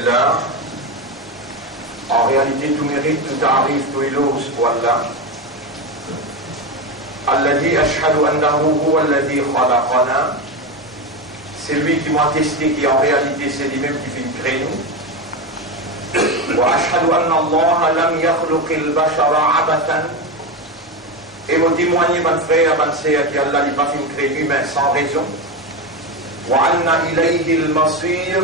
lillah. En réalité, tout mérite, tout arrive, tout éloge pour Allah. Alladhi ashhadu annahu huwa alladhi khalaqana. C'est lui qui m'a attesté qu'en réalité c'est lui-même qui fait créer nous. Wa ashhadu anna Allah lam yakhluqil bashara abathan. Et vous témoignez, mon frère, mon sœur, qu'Allah n'a pas fait créer humain sans raison. Wa anna ilayhi al-masir.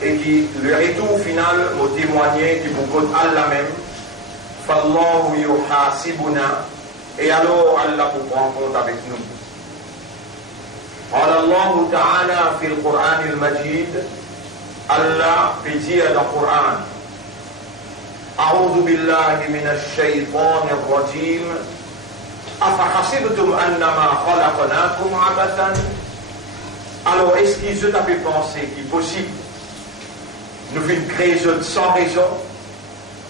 Et qui le retour final m'a témoigné du beaucoup d'Allah même. Fallahu yuhasibuna. Et alors Allah pour prendre compte avec nous. قال الله تعالى في القرآن المجيد الله بيجي القرآن أعوذ بالله من الشيطان الرجيم أفحسبتم أنما خلقناكم عبثا. Alors est-ce qu'ils ont pu penser qu'il est possible nous faire créer sans raison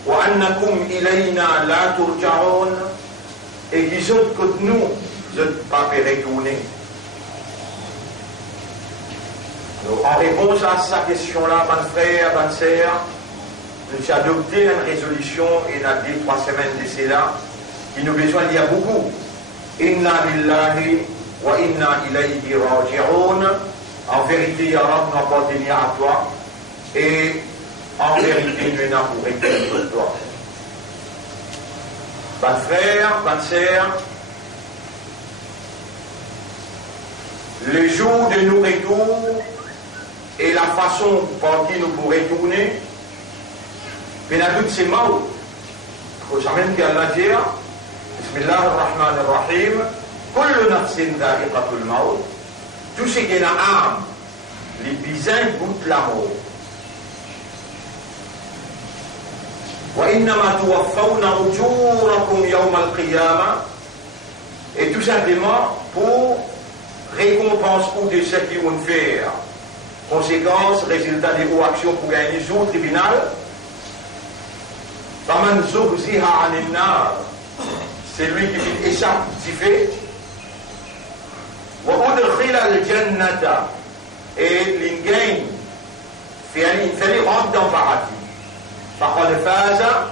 وأنكم إلينا لا ترجعون et qu'ils ont que nous ne pas retourner. Donc, en réponse à sa question-là, mon frère, ma sœur, nous avons adopté une résolution et nous avons dit 3 semaines de cela. Il nous a besoin de dire beaucoup. Inna lillahi wa inna ilayhi raji'un. En vérité, Ya Rab, nous appartenons à toi. Et en vérité, nous n'avons pour retourner de toi. Mon frère, ma sœur, le jour de nos retours, et la façon par qui nous pourrons tourner, mais dans toutes ces mots, il faut jamais qu'Allah dise, Bismillah ar-Rahman ar-Rahim, Kullu nafsin dha'iqatul maut, tout ce qui est dans l'âme, les bisins goûtent la mort. Wa innama tuwaffawna ujurakum yawm al-qiyamah, et tout simplement pour récompense ou de ce qu'ils vont faire. Conséquence, résultat des hautes actions pour gagner jour tribunal. Faman zuhziha anin nar, c'est lui qui échappe, qui fait. Wa udkhila al-jannata, et l'ingane fait rentrer dans le paradis. Faqad faza,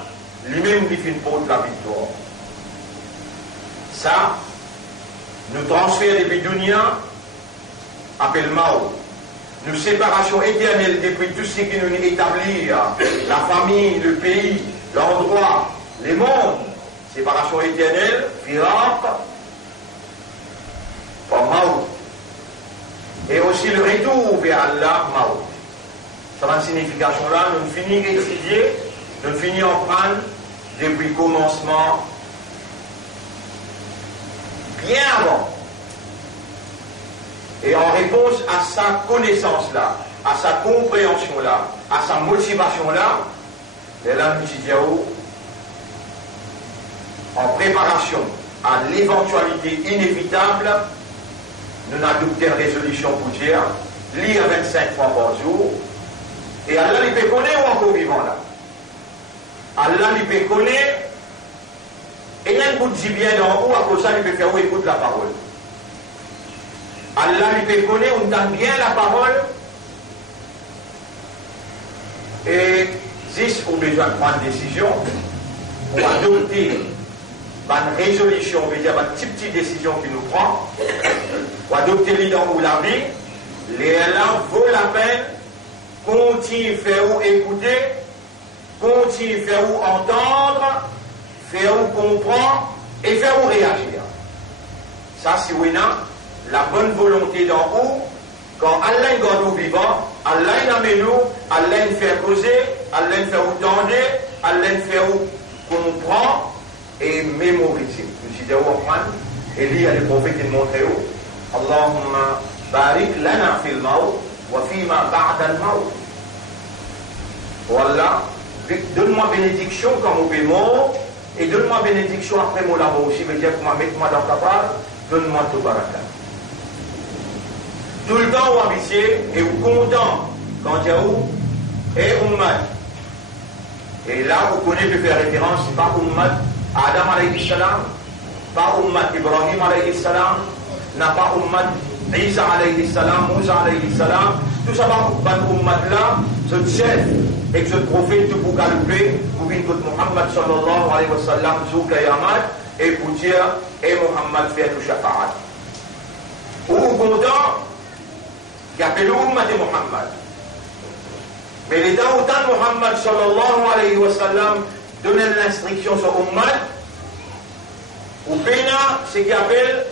lui-même qui fait une porte de la victoire. Ça, nous transfère des bidounia, appelle Mao. Nous séparation éternelle depuis tout ce qui nous établit, la famille, le pays, l'endroit, les mondes, séparation éternelle, firaq, par Maout. Et aussi le retour vers Allah, Maout. Ça va une signification là, nous finissons d'étudier, nous finissons en prendre depuis le commencement, bien avant. Et en réponse à sa connaissance-là, à sa compréhension-là, à sa motivation-là, l'Élan Michidiaou, en préparation à l'éventualité inévitable, nous avons adopté une résolution pour dire, lire 25 fois par jour, et Allah les peut connaître ou encore vivant là. Allah les peut connaître, et il y a un bout de bien dans haut, à cause de ça, il peut faire où écoute la parole. Allah lui peut connaître, on entend bien la parole. Et si on a besoin de prendre une décision, pour adopter une résolution, on veut dire une petite décision qui nous prend, pour adopter les dans la vie, les Allah vaut la peine, continue à faire ou écouter, continue à faire ou entendre, faire ou comprendre et faire ou réagir. Ça, c'est oui, non? La bonne volonté d'en haut, quand Allah est dans nous vivants, Allah est dans nous, Allah nous fait causer, Allah nous fait entendre, Allah nous fait comprendre et mémoriser. Nous disons et lire les prophètes et montrer où Allahumma barik lana fil maut wa fima ba'da al maut. Voilà, donne-moi bénédiction quand on est mort et donne-moi bénédiction après mon mort aussi, veut dire mets-moi dans ta part, donne-moi tout baraka. Tout le temps, vous habitez et vous content quand il y a où et Ummat. Et là, vous connaissez de faire référence, pas Ummat Adam alayhi salam, pas Ummat Ibrahim alayhi salam, n'a pas Ummat Isa alayhi salam, Moussa alayhi salam, tout ça va pour là, ce chef et que ce prophète tout pour galoper, pour venir contre Muhammad sallallahu alayhi wa sallam, Zouk et pour dire, et Muhammad fait tout shafa'at. Ou content, qui appelle Ummat de Muhammad. Mais les temps autant Muhammad sallallahu alayhi wa sallam donnait l'instruction sur Ummat, ou Pena, ce qui appelle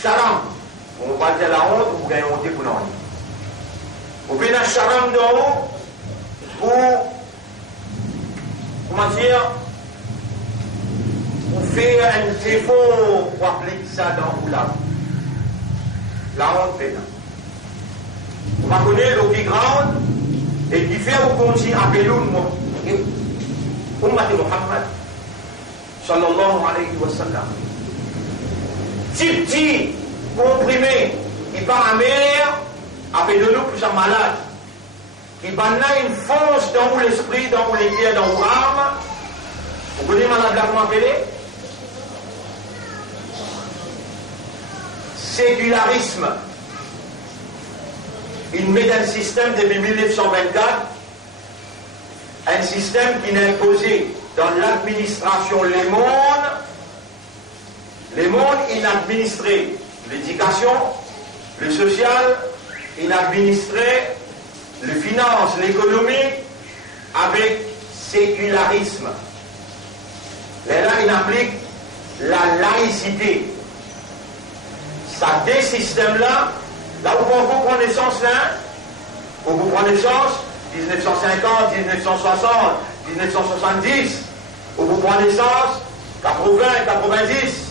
Sharam. On va dire la honte, ou gagner honte pour nous. Ou Pena Sharam d'en haut, pour, comment dire, pour faire un effort pour appliquer ça dans la honte Pena. On va connaître le qui grande et qui fait au continent appeler Ummat Muhammad sallallahu alayhi wa sallam. Petit comprimé, il part à mer, avec de nous plus malade. Il va une force dans l'esprit, dans les pieds, dans l'âme. Vous connaissez malade là, comment appeler? Sécularisme. Il met un système depuis 1924, un système qui n'a imposé dans l'administration les mondes, il administrait l'éducation, le social, il administrait les finances, l'économie, avec sécularisme. Et là, il applique la laïcité. Ça, des systèmes-là, là où on prend naissance, là, où vous prenez naissance, 1950, 1960, 1970, où vous prenez naissance, 80, 90.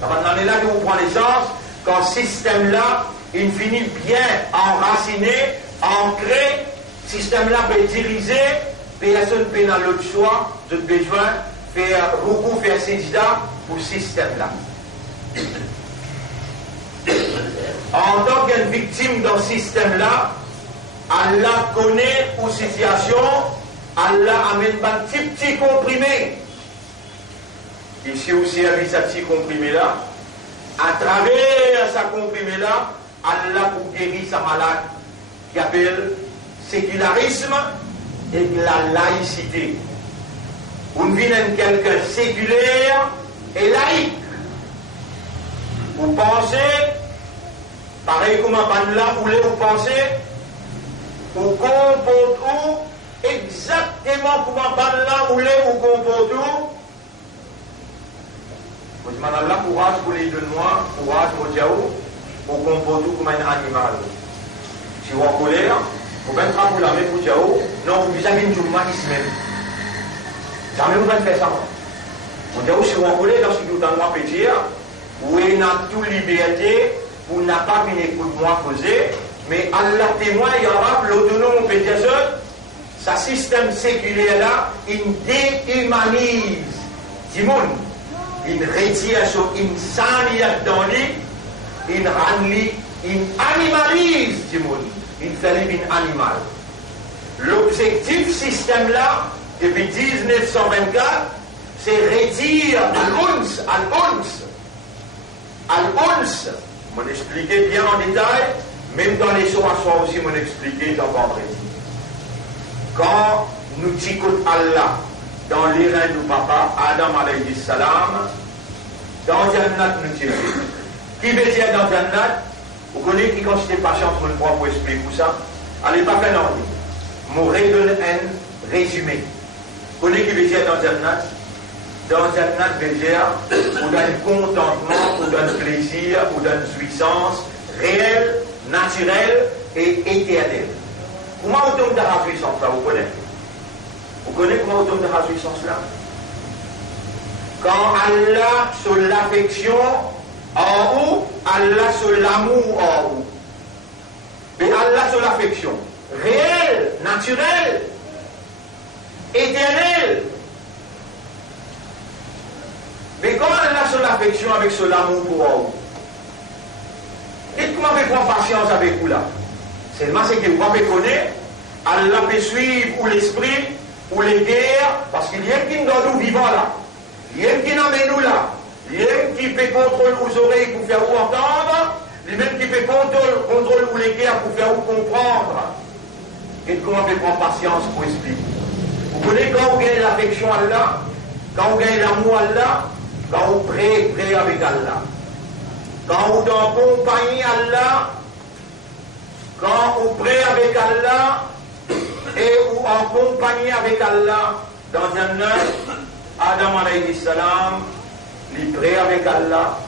Maintenant, là où vous prenez naissance, quand ce système-là, il finit bien enraciné, ancré, ce système-là peut diriger, personne peut dans l'autre choix, de besoin, faire beaucoup, faire sédida pour ce système-là. En tant qu'une victime dans ce système-là, Allah connaît une situation, Allah amène un petit comprimé. Ici aussi, avec ce petit comprimé-là, à travers ce comprimé-là, Allah pour guérir sa malade, qui appelle sécularisme et la laïcité. Vous venez quelqu'un séculaire et laïque. Vous pensez, pareil comme un ban là, vous pensez, vous comportez exactement comme un ban là, vous comportez. Vous dites, madame là, courage pour les deux noirs, courage pour Diao, vous comportez comme un animal. Si vous êtes en colère, vous faites un pour la main pour Diao, non, vous avez une journaliste même. Jamais vous faites faire ça. Vous dites, si vous êtes en colère, dans ce que vous avez dit, vous avez toute liberté, vous n'avez pas une écoute moi causée, mais Allah témoin, il y aura l'autonome pédiatre, ce système séculaire là, il déhumanise du monde. Il retire sur une sanité dans lui, il animalise du monde, il fait un animal. L'objectif système là, depuis 1924, c'est retirer Al-Ons, m'en expliquer bien en détail, même dans les soirs aussi m'en expliquer dans vendredi. Quand nous t'écoutons Allah dans les reins du papa, Adam alayhi salam, dans Jannat nous t'écoutons. Qui veut dire dans Jannat? Vous connaissez qui quand j'étais patient pour le pour expliquer tout ça? Allez pas faire l'envie. Mon règle un résumé. Vous connaissez qui veut dire dans Jannat? Dans Jannat veut dire ou d'un contentement, ou d'un plaisir, ou d'une jouissance réelle, naturelle et éternelle. Comment on tombe dans la jouissance là, vous connaissez? Vous connaissez comment on tombe dans la jouissance là? Quand Allah sur l'affection en haut, Allah sur l'amour en haut. Mais Allah sur l'affection réelle, naturelle, éternelle. Mais quand Allah sur l'affection avec son amour pour vous, dites comment vous prendre patience avec vous là. Seulement c'est que vous ne pouvez pas connaître, Allah peut suivre ou l'esprit, ou les guerres, parce qu'il y a qui dans nous vivants là. Il y a qui dans nous là. Il y a qui peut contrôler vos oreilles pour faire vous entendre, lui-même qui fait contrôle ou les guerres pour faire vous comprendre. Et comment on peut prendre patience pour expliquer. Vous connaissez quand vous gagnez l'affection à Allah, quand vous gagnez l'amour à Allah, quand vous priez avec Allah. Quand vous accompagnez Allah, quand vous priez avec Allah, et vous accompagnez avec Allah dans Jannah, Adam alayhi salam, il prie avec Allah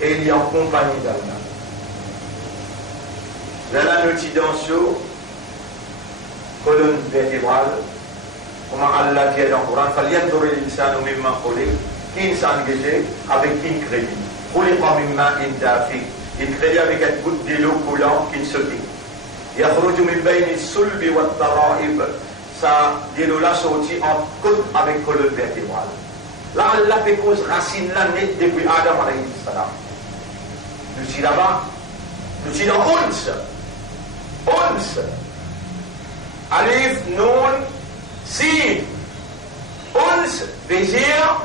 et il est en compagnie d'Allah. Là, nous disons sur colonne vertébrale, comment Allah dit dans le Coran, فَلْيَنْظُرِ الْإِنسَانُ مِمَّا خُلِقَ, qui s'engage avec qui crédit. خُلِقَ مِن مَّاءٍ دَافِقٍ, il crédit avec une goutte de l'eau coulante qui se dit. يَخْرُجُ مِن بَيْنِ الصُّلْبِ وَالتَّرَائِبِ, ça, de l'eau là sorti en côte avec colonne vertébrale. Là, Allah fait cause racine là nette depuis Adam alayhi salam. Nous sommes là-bas, nous sommes dans Ons. Alif, Nun, Sin. Ons veut dire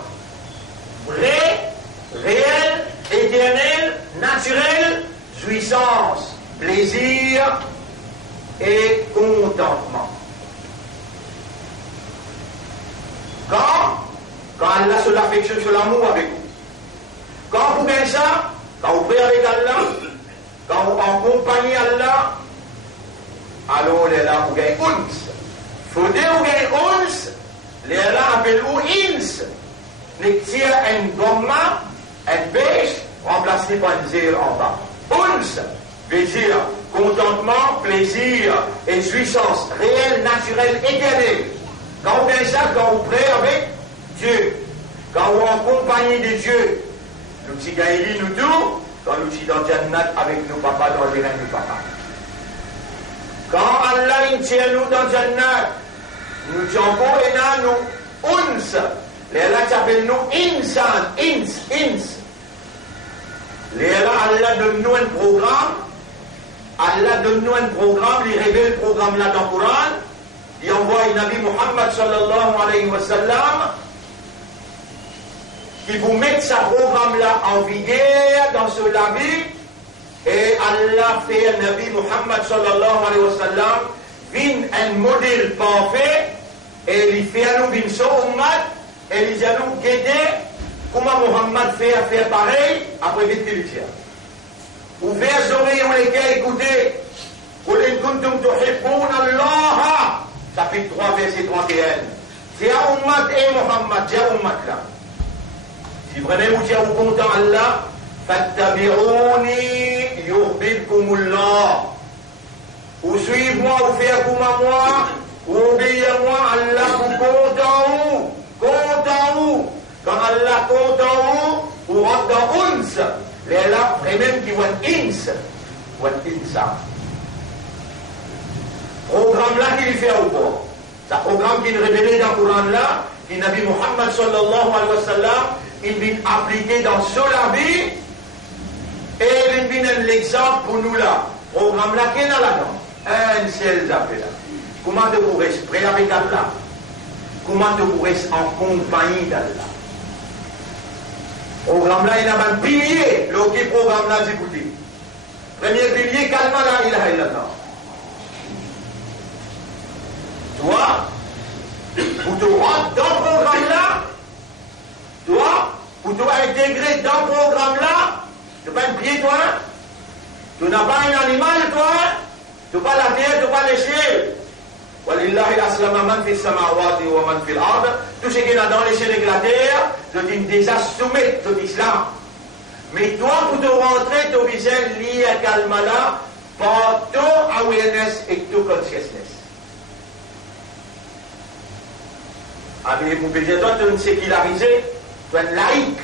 vrai, réel, éternel, naturel, jouissance, plaisir et contentement. Quand Allah se l'affectionne, sur l'amour avec vous. Quand vous faites ça, quand vous priez avec Allah, quand vous accompagnez Allah, alors les là vous gagnez uns. Faut dire vous gagnez uns, les là appellent vous ins. Les tirs un gomma, un beige, remplacé par un zéro en bas. Uns veut dire contentement, plaisir et jouissance réelle, naturelle, éternelle. Quand vous faites ça, quand vous priez avec Dieu, quand vous accompagnez de Dieu, nous sommes gagnés nous tous, quand nous sommes dans Jannat avec nos papas, dans les reins de papa. Quand Allah tient nous dans Jannat, nous sommes encore et là, nous, uns. Les Allah s'appelle nous insan, ins. Les Allah donne nous un programme, Allah donne nous un programme, il révèle le programme là dans le Coran. Il envoie le Nabi Muhammad sallallahu alayhi wa sallam qui vous met ce programme-là en vigueur dans ce Nabi et Allah fait le Nabi Muhammad sallallahu alayhi wa sallam vin un modèle parfait et il fait à nous vin son ummat et il a nous guider comment Muhammad fait à faire pareil après vite qu'il tient. Ouvrez les oreilles ou les gars, écoutez. قُلْ إِن كُنْتُمْ تُحِبُّونَ اللَّهَ chapitre 3, verset 31. C'est à Ummat et Muhammad, c'est à Ummat là. Si vraiment vous êtes content Allah, fattabi'uni yuhbibkumullah. Ou suivez-moi, ou faites comme moi, ou obéissez-moi, Allah vous content où. Quand Allah content où, ou rentre dans uns. Les là, vraiment qui voient ins, voient insa. Programme là qu'il fait au corps. C'est un programme qui est révélé dans le Coran là, qui Nabi Muhammad sallallahu alayhi wa sallam, il vient appliquer dans la vie, et il vient l'exemple pour nous là. Programme là, qui est là-dedans? Un seul appel là. Comment tu pourrais prier avec Allah? Comment tu pourrais en compagnie d'Allah? Programme là, il y a un pilier, le programme là, d'écouter. Premier pilier, calme la ilaha illallah. Toi, pour te rentrer dans le programme-là, toi, pour te intégrer dans le programme-là, tu n'as pas un pied, toi, tu n'as pas un animal, toi, tu n'as pas la terre, tu n'as pas les ciels. Walillahi l'aslama man fi samawati wa man fi l'ard. Tout ce qu'il y a dans les ciels et la terre, je dis déjà soumettre de l'islam. Mais toi, pour te rentrer, tu as besoin de lier à Kalmala par ton awareness et ton consciousness. Avec vous besoin de séculariser, de laïque,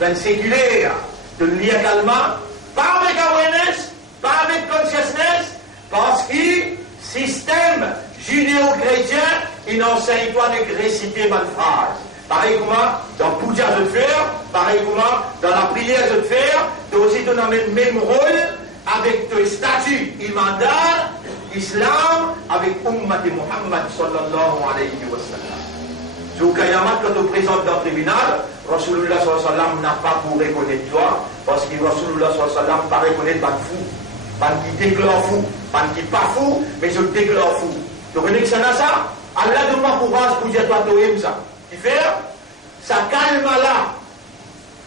de séculaire, de lier à Kalma, pas avec awareness, pas avec consciousness, parce que système judéo-chrétien, il n'enseigne pas de réciter ma phrase. Pareil comment dans Puja je te faire, pareil comment dans la prière je te faire, tu aussi tu as le même rôle avec tes statuts imandal, islam, avec Ummat Muhammad sallallahu alayhi wa sallam. Sur Kayamat, quand tu présentes dans le tribunal, Rasulullah sallallahu alayhi wa sallam n'a pas pour reconnaître toi, Parce que Rasulullah sallallahu alayhi wa sallam paraît connaître pas de fou, pas qui déclare fou, pas qui pas fou, mais je déclare fou. Tu connais que ça n'a ça? Allah donne-moi courage pour dire toi tu aimes ça. Tu fais? Ça calme là.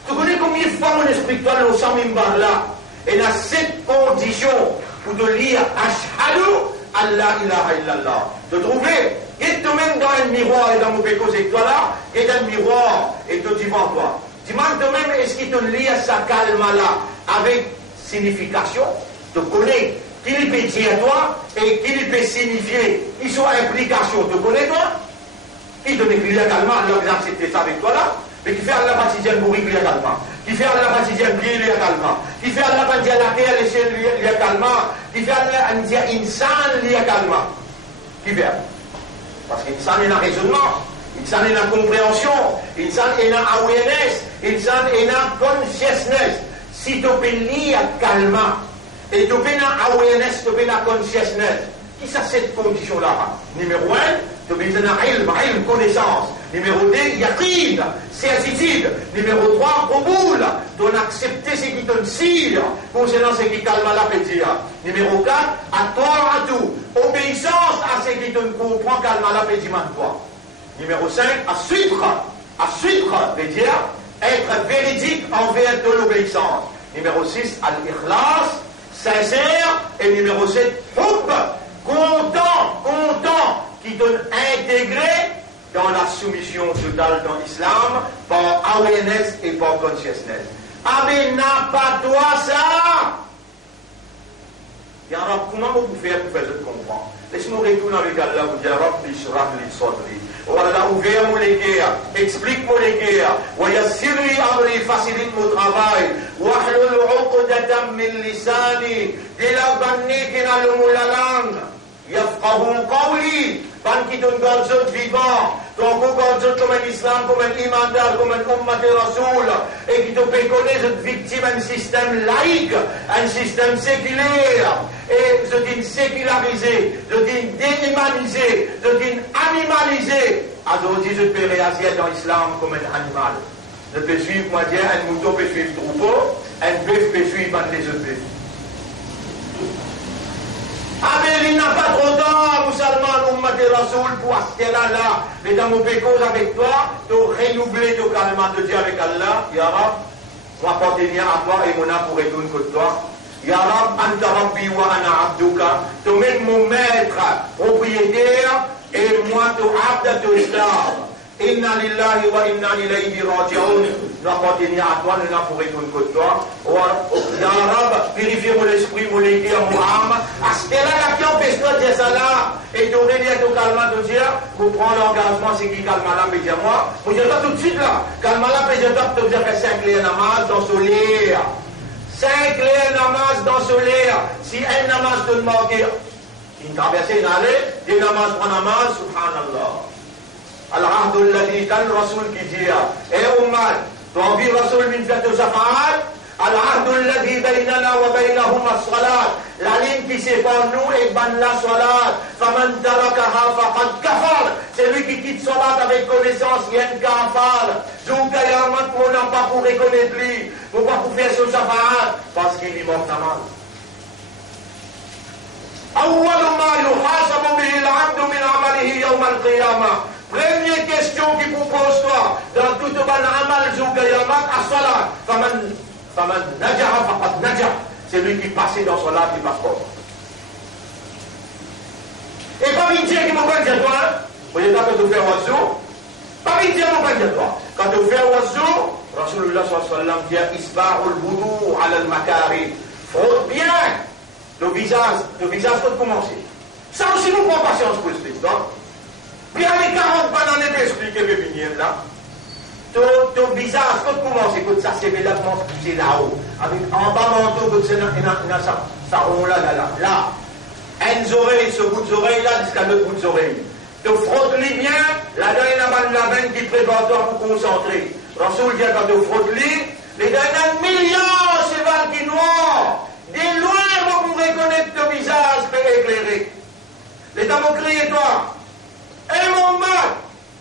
Tu connais combien de fois mon esprit toi le samimbar là? Et dans cette condition pour te lire Ashhadu Allah ilaha illallah. De trouver, et toi-même dans un miroir et dans mon péco, c'est toi là, et dans un miroir et te devant toi. Dis-moi toi-même, est-ce qu'il te lit ça calme là avec signification? Tu connais qu'il peut dire à toi et qu'il peut signifier. Il soit implication. Tu connais toi? Il te écrit également, alors que accepté ça avec toi là, mais qui fait à la quotidienne pour écrire également, qui fait à la quotidienne prier également, qui fait à la quotidienne la terre et ciel également, qui fait à la quotidienne insan également. Qui fait? Parce qu'insan est dans raisonnement, insan est dans compréhension, insan est dans awareness, insan est dans consciousness. Si tu peux lire calmement, et tu peux dans awareness, tu peux dans consciousness, qui ça cette condition-là? Numéro 1, tu peux dans ilm, connaissance. Numéro 2, yaqin, certitude. Numéro 3, qaboul, tu as accepté ce qui te tire concernant ce qui calme la pédia. Numéro 4, à tout, obéissance à ce qui te comprend calme la pédia de toi. Numéro 5, à suivre, veut dire être véridique envers de l'obéissance. Numéro 6, al-ikhlas, sincère. Et numéro 7, hub, content, qui te intégré dans la soumission totale dans l'islam par awareness et par consciousness. Ah mais n'a pas toi ça! Ya Rab, comment vous pouvez faire de comprendre? Laisse-moi retourner avec Allah, vous dire Rabbi shrah li sadri. Voilà, ouvert mon léguer, explique-moi léguer. Wa yassir li amri, facilite mon travail. Wahlul uqdatan min lisani. Dès la banni qui n'a le mot la langue. Yafqahu qawli. Ban qui donne God's vivant, ton God's comme un islam, comme un imandar, comme un ummat de rasoul, et qui te fait connaître cette victime un système laïque, un système séculaire, et je dis sécularisé, je dis déhumanisé, je dis animalisé. Alors je peux réagir dans l'islam comme un animal. Je peux suivre, moi dire, un mouton peut suivre le troupeau, un bœuf peut suivre les autres bœufs. Ah mais il n'a pas trop temps, musulman, ummat de rasoul, pour acheter là. Mais dans mon pécose avec toi, de renouveler ton calme, de dire avec Allah, Ya Rab, moi appartenir à toi et mon âme pour retourner contre toi. Ya Rab, anta rabbi wa ana abduka, toi-même mon maître, propriétaire, et moi ton abd, ton esclave. Inna lillahi wa inna ilayhi raji'un. Nous appartenir à toi, nous n'avons pour retourner contre toi. Ya Rab, purifie mon esprit, mon légué, mon âme. À ce là, la qui empêche toi de dire ça là, et de relier ton calme de dire, pour prendre l'engagement, c'est qui calme là, mais dis-moi. Vous dites pas tout de suite là, calme là, mais dis-toi, tu dois faire 5 clés namaz dans ce lit. 5 clés namaz dans ce lit. Si un namaz te demande, une traversée, une allée, des namaz, trois namaz, subhanallah. العهد الذي كان الرسول كيجيا ايه امال توفي الرسول من ذات الشفاعات العهد الذي بيننا وبينهم الصلاة la ligne qui sépare nous et ban la salat فمن تركها فقد كفر celui qui quitte salat avec connaissance il y a un kafar donc d'ailleurs on n'a pas pour reconnaître lui pourquoi pour faire ce shafaat parce qu'il est mort mal أول ما يحاسب به العبد من عمله يوم القيامة. Première question qui vous pose toi dans tout le amal Zougayamat à Salat. Faman Najaha faqad Najah. C'est lui qui passait dans Salat qui passe pas. Et pas une qui m'a pas dit toi. Vous voyez là quand tu fais oiseau. Pas une m'a pas dit toi. Quand tu fais oiseau, Rasulullah sallallahu alayhi wa sallam dit Isba'ul wudu ala al-makari. Frotte bien le visage peut commencer. Ça aussi nous prend patience pour expliquer. Puis à les 40 bananes d'expliquer les vignettes là. Ton visage peut commencer, quand ça s'est là, c'est là-haut. Avec en bas manteau, ça rond là. Là. Une oreille, ce bout d'oreille là, jusqu'à l'autre bout d'oreille. Te frotte-les bien, là-dedans il y a la veine qui prépare toi pour concentrer. Rasoul dit quand tu frottes-les, les derniers millions, c'est val qui noir. Des loin, vous reconnaître ton visage peut éclairer. Les dames ont crié toi. Et mon mal,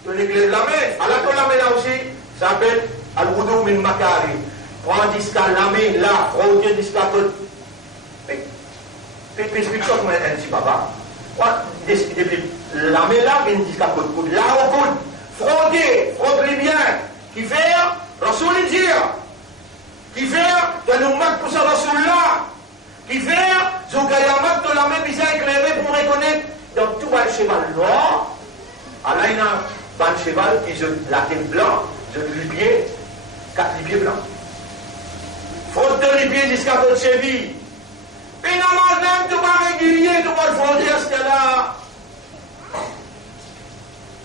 tu l'éclaires la main. Alors que la main là aussi, ça s'appelle Al-Wudu min Makari. prend jusqu'à l'amé, là, frauder jusqu'à côté. Mais, explique ça comme un petit papa. Depuis l'amé là, vient jusqu'à côté, là au coude, frauder, frauder bien, qui fait, Rasoul dit, qui fait, tu nous manques pour ça Rasoul là, qui fait, Zoukayamak, tu l'as même bien éclairé pour reconnaître, dans tout le cheval noir, à là, il y a un cheval qui a la tête blanche, je lui pied, 4 pieds blancs. Frotte les pieds jusqu'à votre cheville. Et normalement, tu vas régulier, tu vas le fonder à ce là.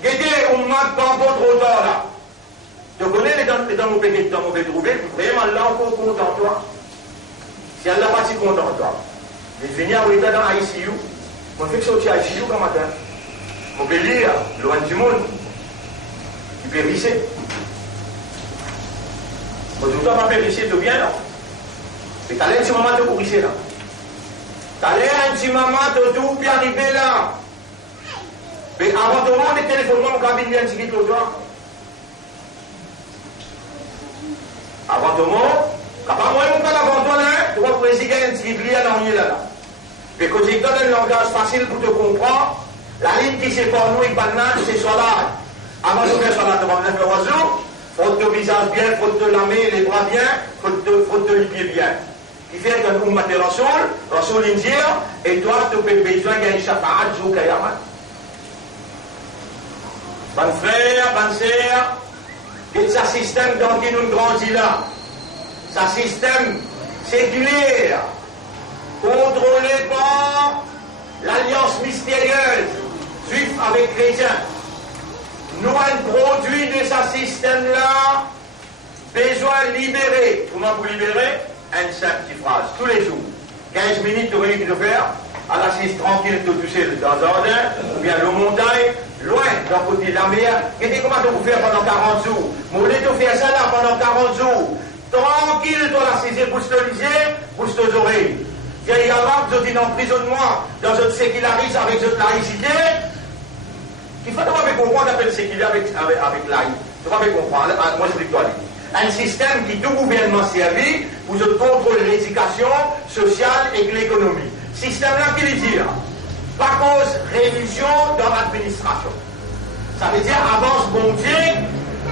Guédé, on m'a pas trop tard là. Tu connais les dans mon péché, dans mon trouvé, vraiment là, on est content toi. Si elle n'a pas si content toi. Je vais venir avec dans ICU. On fait sortir à ICU comme matin. On peut lire, loin du monde. Il peut risser. Quand tu dois périsser, tu viens là. Mais t'as l'air un petit moment de courir là. T'as l'air un petit moment de tout puis arriver là. Mais avant de monde, les téléphones, on va venir un petit peu toi. Avant de monde, quand moi, on va avant toi là, tu vas préciser un petit peu là. Mais quand je donne un langage facile pour te comprendre, la ligne qui sépare nous et banane, c'est solade. Avant de faire solade, tu vas venir faire oiseau. Frotte le visage bien, frotte la main, les bras bien, frotte les pieds bien. Qui fait que nous mettons Rasoul Indir, et toi, tu peux besoin d'un shafa'at, Zoukayaman. Bonne frère, bonne sœur, et ce système dans qui nous grandit là, ce système séculaire, contrôlé par l'alliance mystérieuse, juif avec chrétien. Nous, un produit de ce système-là, besoin de libérer. Comment vous libérer? Une simple petite phrase, tous les jours. 15 minutes, vous voyez qu'il faut faire. À l'assise tranquille, tout toucher dans un jardin, ou bien la montagne, loin, d'un côté de la mer. Et dis comment vous faire pendant 40 jours? Vous voulez tout faire ça là pendant 40 jours. Tranquille, toi l'assise, bouche te lisez, bouche tes oreilles. Il y a vous êtes en emprisonnement, dans votre sécularisme avec votre laïcité. Il faut pas comprendre appelle séculaire avec l'aïe. Tu vas comprendre, moi je dis un système qui tout gouvernement servi pour contrôler l'éducation sociale et l'économie. Système-là qui veut dire, par cause religion dans l'administration. Ça veut dire avance bon Dieu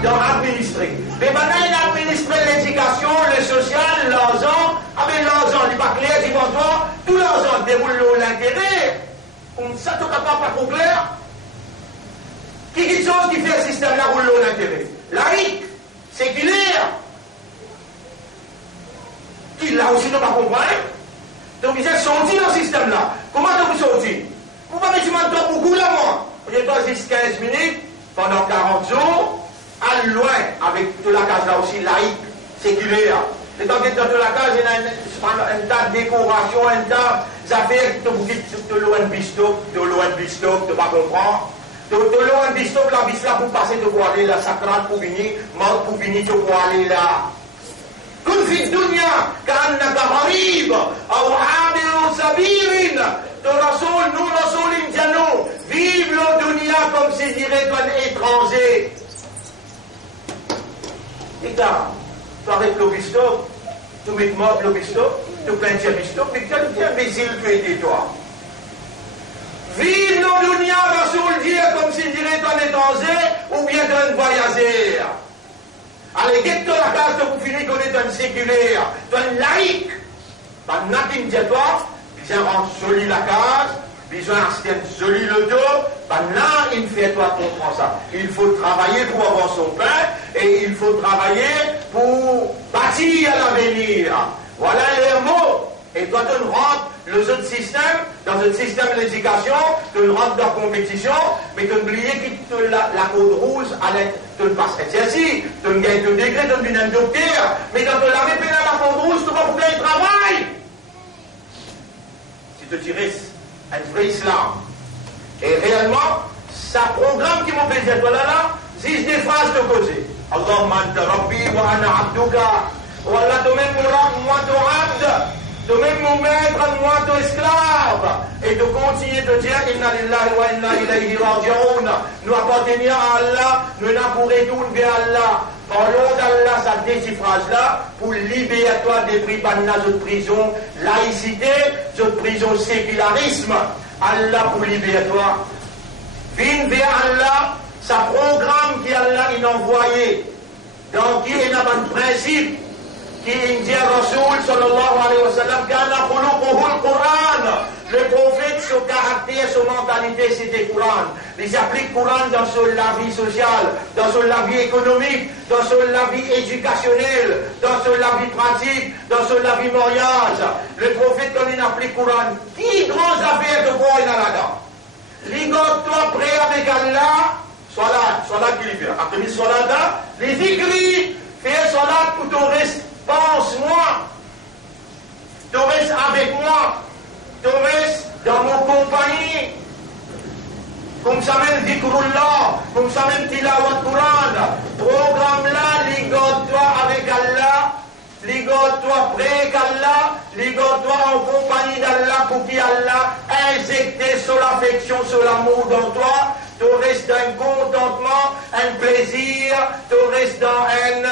dans l'administrer. Mais maintenant il administre l'éducation, le social, l'argent, avec l'argent, il n'est pas clair, il va voir, tout l'argent déroule l'intérêt. Comme ça, tu n'as pas trop clair. Qui chose qui fait le système là roule l'intérêt? Laïque, séculaire. Qui là aussi ne pas comprendre. Donc ils sont sortis dans ce système là. Comment vous sortis? Vous ne pouvez pas me beaucoup là moi. Vous êtes pas juste 15 minutes pendant 40 jours, à loin avec toute la case là aussi laïque, séculaire. Et quand vous êtes dans toute la case, il y a un tas de décorations, un tas d'affaires que vous dites de loin de bistoc, de ne pas comprendre. De loin de stop la vis là pour passer de voir aller la sacrale pour venir, mort pour venir de voir aller là. Kun fi dunya ka'annaka gharib aw 'abiru sabirin. De Rasoul, nous Rasoul indiano, vive le dunya comme si dirait un étranger. Et là, tu arrêtes le bistop, tu mets mort le bistop, tu plains le bistop, mais quel imbécile tu étais toi. Vive le dunya, Rasoul dit, comme s'il dirait un étranger ou bien un voyageur. Allez, guette la case de vous finir qu'on est un séculaire, un laïque. Pas natin de toi, bien rendre jolie la case, besoin d'acheter joli le dos, pas là, il fait toi comprendre ça. Il faut travailler pour avoir son pain et il faut travailler pour bâtir l'avenir. Voilà les mots. Et toi, tu rentres le autre système, dans le système de l'éducation, tu rentres dans la compétition, mais tu oublies que la code rouge, tu ne passes exercice, tu ne gagnes de degré, tu ne deviens un docteur, mais quand tu l'as mis à la code rouge, tu vas pour le travail. Si tu tires un vrai islam, et réellement, ça programme qui m'ont fait toi là, c'est des phrases de causer. Allahumma anta rabbi wa ana abduka, wa Allah te même moi ton abd. De même mon maître, moi ton esclave, et de continuer de dire Inna lillahi wa inna ilayhi raji'un. Nous appartenons à Allah, nous n'avons pour retourner vers Allah. parlons d'Allah, ça dit ces phrases-là, pour libérer toi des pripanas de prison, laïcité, de prison sécularisme. Allah pour libérer toi. Viens vers Allah, sa programme qui Allah il envoyé. Donc il y a un principe qui dit Rasoul sallallahu alayhi wa sallam, kana khuluquhu al-Qur'an. Le prophète, son caractère, son mentalité, c'était le Coran. Il applique le Coran dans la vie sociale, dans la vie économique, dans la vie éducationnelle, dans la vie pratique, dans la vie mariage. Le prophète, quand il applique le Coran, qui grandes affaires de quoi il a là-dedans? Ligote-toi prêt avec Allah, salat qui lui fait. Après, il salat, les zikri, fais salat pour ton reste, pense-moi, ton reste avec moi. Tu restes dans mon compagnie, comme ça même Zikrullah, comme ça même Tilawat Quran, programme là, ligote-toi avec Allah, ligote-toi près avec Allah, ligote-toi en compagnie d'Allah pour qu'Allah injecte son affection, son amour dans toi, tu restes dans un contentement, un plaisir, tu restes dans une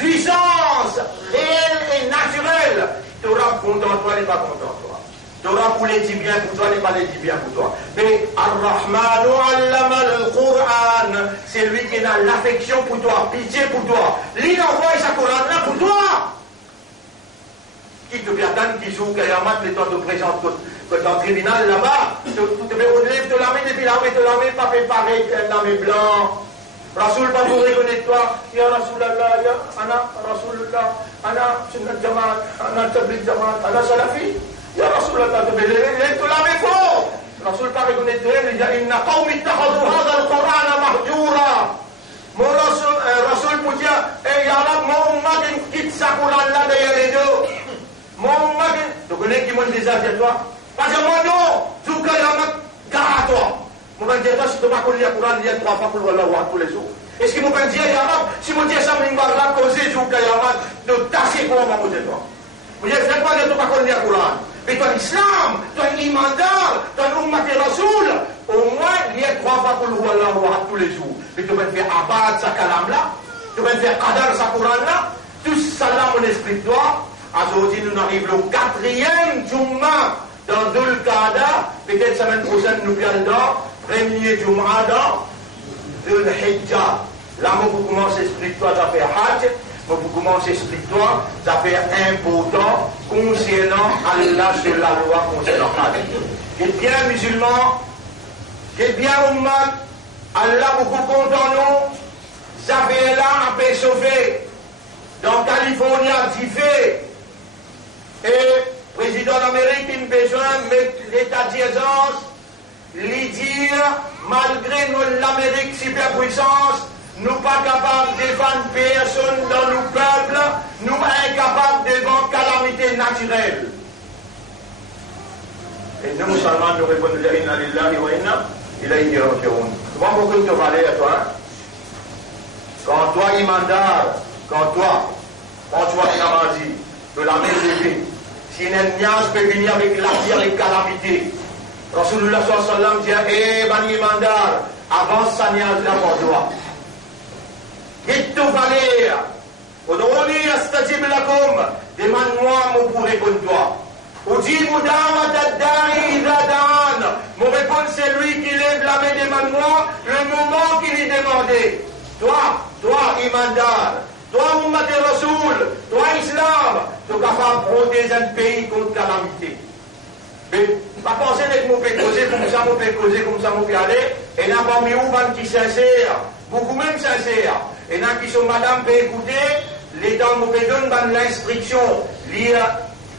jouissance réelle et naturelle, tu auras content toi, n'est pas content toi. Tu auras pour les dix biens pour toi, n'est pas les dix biens pour toi. Mais Ar-Rahmanu allama al-Qur'an, c'est lui qui a l'affection pour toi, pitié pour toi. Il envoie sa Qur'an là pour toi. Qui te vient attendre qui joue Kayamat, les temps de présente que dans le tribunal là-bas, tu te relèves de la main, depuis la main, te la main, pas préparé, la main blanc. Rasoul pas vous reconnaître toi, ya Rasulallah, ya Ana Rasulullah, Ana Sunnat Jamaat, Ana Tabligh Jamaat, Ana Salafi. Ya Rasulallah, tu la mets fort. Rasoul pas reconnaître, il dit inna qawmi ittakhadhu hadha al-Qur'an mahjura. Mon Rasoul pour dire, ya Rab, mon umma qui quitte sa Qur'an là derrière les deux. Mon umma qui, tu connais qui m'ont déjà dit toi? Parce que mon nom, tu Kayamat, gare à toi. Mon ben dire, si tu vas connaître le Qur'an, il y a 3 fois pour le voir tous les jours. Est-ce que mon ben dire, ya Rab, si mon Dieu ça me va causer, tu Kayamat, de tasser pour moi, mon Dieu toi. Mon Dieu, fais pas de tu vas connaître le Qur'an. Mais toi l'islam, toi l'imandar, toi l'ummat et Rasoul, au moins il y a 3 fois pour le voir tous les jours. Mais tu vas faire abad sa kalam là, tu vas faire qadar sa Qur'an là, tout ça là mon esprit de toi. Aujourd'hui nous arrivons au 4e Jumma dans Dhul Qa'da, peut-être semaine prochaine nous viendrons, 1er Jumma dans Dhul Hijjah. Là on commence l'esprit de toi à faire Hajj. Pour commencer à expliquer, ça fait important concernant Allah sur la loi concernant Allah. Et bien musulmans, et bien ummat, Allah beaucoup content nous, ça fait là un peu sauvé. Dans Californie, il fait. Et le président d'Amérique, il a besoin de mettre l'état d'urgence, lui dire, malgré l'Amérique superpuissance, nous pas capables de défendre personne dans nos peuples, nous incapables devant calamité naturelle. Et nous, musulmans, nous répondons inna lillahi wa inna ilayhi raji'un. Comment beaucoup te valait à toi? Quand toi, imandar, quand toi, namazi, de la main levée, si une niance peut venir avec la pire et calamité, Rasulullah sallallahu alayhi wa sallam dit, eh, bani imandar, avance sa niance là pour toi. Dites-vous valer, Odoni astajib lakum, demande-moi, mon pour répondre toi. Ujibu da'wat ad-da'i idha da'an, mon réponse c'est lui qui lève la main, demande-moi, le moment qu'il est demandé. Toi, imandar, toi, ummat et Rasoul, toi, islam, tu es capable de protéger un pays contre calamité. Mais, pas penser que mon peut causer comme ça, mon peut causer comme ça, mon peut aller, et n'a pas mis où qui sincère, beaucoup même sincère. Et là, qui sont madame peut écouter, les dames vous donnent l'instruction, lire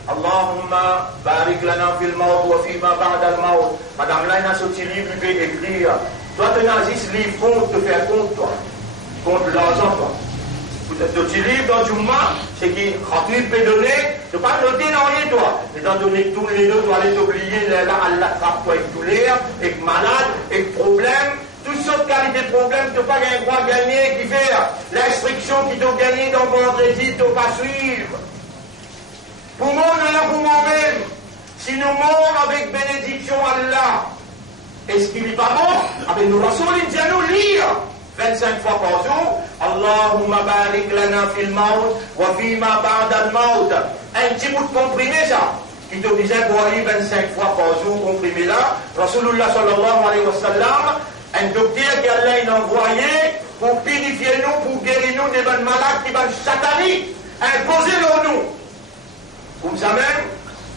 Allahumma barik lana fil maut wa fima ba'da al maut. Madame là, il a sorti livre, il peut écrire. Toi, tu as ce livre contre, te faire contre toi, contre l'argent, toi. Tu livres dans Jumma, c'est qui, quand tu peux donner, tu ne peux pas noter dans rien, toi. Étant donné que tous les deux, tu vas aller t'oublier, là, Allah trappe toi avec douleur, avec malade, avec problème. Toutes sortes de qualités de problèmes, tu n'as pas un droit gagné qui fait l'instruction qui t'a gagné dans vendredi, tu n'as pas suivre. Pour moi, on est là pour moi-même. Si nous morts avec bénédiction Allah, est-ce qu'il n'est pas bon? Avec nous, Rasoul, il dit à nous lire. 25 fois par jour, Allahumma barik lana fil maut wa fima ba'da al maut. Un petit bout de comprimé ça, qui te disait pour aller 25 fois par jour comprimé là. Rasulullah sallallahu alayhi wa sallam, un docteur qui Allah a envoyé pour purifier nous, pour guérir nous des bonnes malades qui sont sataniques, imposez-le nous. Comme ça même,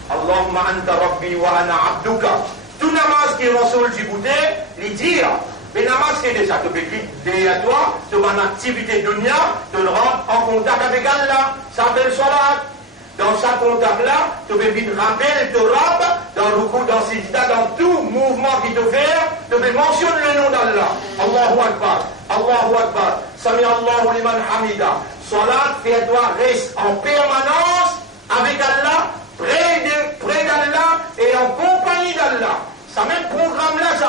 Allahumma anta rabbi wa ana abduka. Tout namaz qui est Rasul Djibouté, il dit, mais namaz c'est déjà, tu peux dire à toi, tu as une activité dunya, tu le rends en contact avec Allah, ça s'appelle salat. Dans ce contact-là, tu peux vite rappeler, te rab, dans le coup, dans Sijda, dans tout mouvement qui te fait, tu peux mentionner le nom d'Allah. Allahu Akbar, Allahu Akbar, Sami Allahu liman hamida. Salat, fais-toi, reste en permanence avec Allah, près d'Allah et en compagnie d'Allah. Ça même programme-là,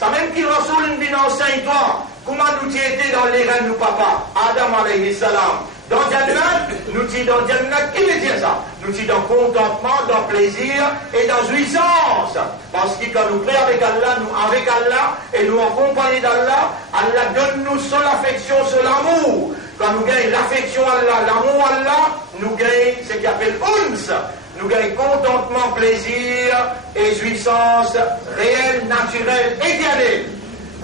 ça même qui Rasoul nous enseigne toi, comment nous y étions dans les reins de nos papas, Adam alayhi salam. Dans Jannat, nous sommes dans Jannat, qui veut dire ça? Nous sommes dans contentement, dans plaisir et dans jouissance. Parce que quand nous prions avec Allah et nous en compagnie d'Allah, Allah donne-nous seule affection, seul amour. Quand nous gagnons l'affection à Allah, l'amour à Allah, nous gagnons ce qu'il appelle uns. Nous gagnons contentement, plaisir et jouissance réelle, naturelle, éternelle.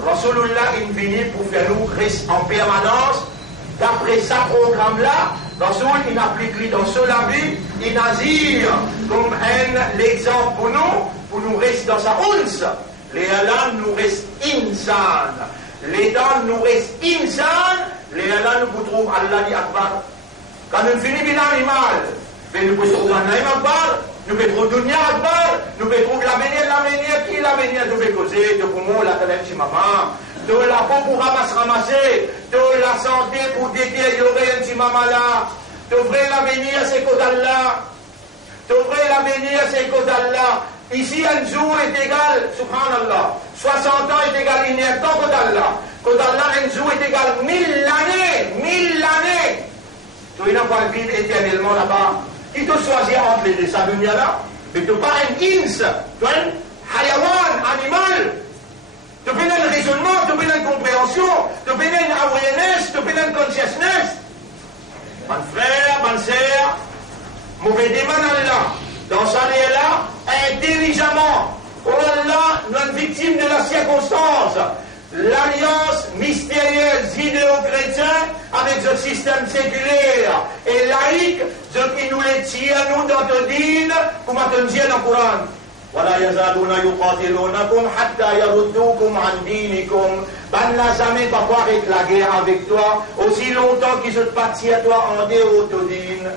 Rasulullah est venu pour faire nous rester en permanence. D'après ce programme-là, Rasoul, il applique dans cela vie, il nazir comme l'exemple pour nous rester dans sa once. Les Allah nous restent insan. Les dents nous restent insan. Les Allah nous trouvent Allah dit Akbar. Quand nous finissons l'animal, nous pouvons trouver un animal Akbar, nous pouvons trouver Dunya Akbar, nous pouvons trouver la manière, qui la manière, nous pouvons causer, de comment la talent chez maman. De la peau pour ramasser, de la santé pour détériorer un petit maman là, d'ouvrir l'avenir à ces côtés là, d'ouvrir l'avenir à ces côtés là. Ici, un jour est égal, subhanallah, 60 ans est égal une temps côté là. Côté là, un jour est égal 1000 années. Tu n'as pas vivre éternellement là-bas. Qui te choisit entre les deux, ça dunya là, mais tu pas un ins, tu es un hayawan, animal. Tu peux un raisonnement, tu peux une compréhension, tu peux une awareness, tu peux une consciousness. Mon frère, mon sœur, mauvais démon Allah, dans sa là, intelligemment, oh Allah, notre victime de la circonstance, l'alliance mystérieuse idéo-chrétienne avec le système séculaire et laïque, ce qui nous les tient, nous, dans notre dîne, comme on dit dans le Coran. ولا يزالون يقاتلونكم حتى يردوكم عن دينكم. Ben n'a jamais pas pouvoir être la guerre avec toi aussi longtemps qu'ils se partent à toi en dehors de dîne.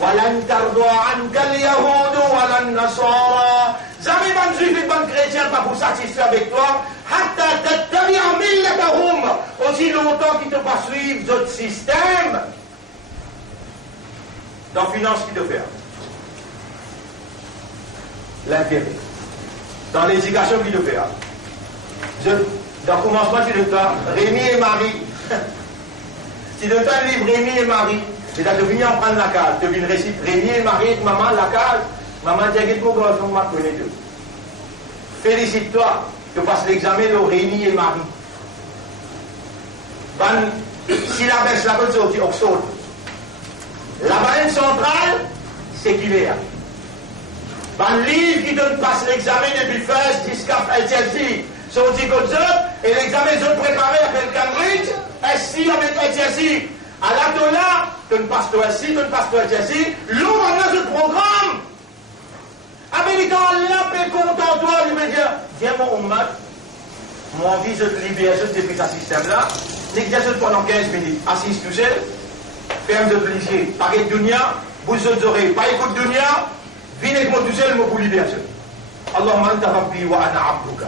ولن ترضى عنك اليهود ولا النصارى. Jamais ban juif et ban chrétien pas pour satisfaire avec toi. حتى تتبع ملتهم. Aussi longtemps qu'ils te pas suivre d'autres systèmes. Dans finance qui te fait. L'intérêt. Dans l'éducation qu'il doit faire. Dans le commencement, tu dois faire Rémi et Marie. Tu dois faire le livre Rémi et Marie. C'est-à-dire que tu viens en prendre la case. Tu viens réciter Rémi et Marie, maman, la case. Maman, tu as quelque chose qu'on va connaître. Félicite-toi. Tu passes l'examen de Rémi et Marie. Si la baisse la côte sortie, on saute. La baleine centrale, c'est qu'il est là. Un livre qui donne passe l'examen depuis first jusqu'à Chelsea. Son petit code et l'examen sont préparés avec Cambridge, SC avec Chelsea. À la Tola, tu ne passes toi SC, tu ne passes toi Chelsea. L'eau maintenant ce programme. Américain, Allah peut content toi, il me dit, viens mon Oumad, mon envie de te libérer depuis ce système-là. N'exerce pendant 15 minutes. Assise tout seul, ferme de plaisir. Pareil de dunya, bouge aux oreilles, pas écoute dunya. Viens avec moi tout seul, moi pour libérer. Allahumma anta rabbi wa ana abduka.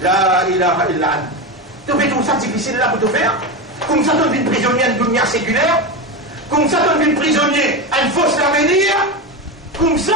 La ilaha illa anta. Tu fais tout ça difficile là pour te faire. Comme ça, tu deviens prisonnier d'une dunya séculaire. Comme ça, tu deviens prisonnier à une fausse l'avenir. Comme ça,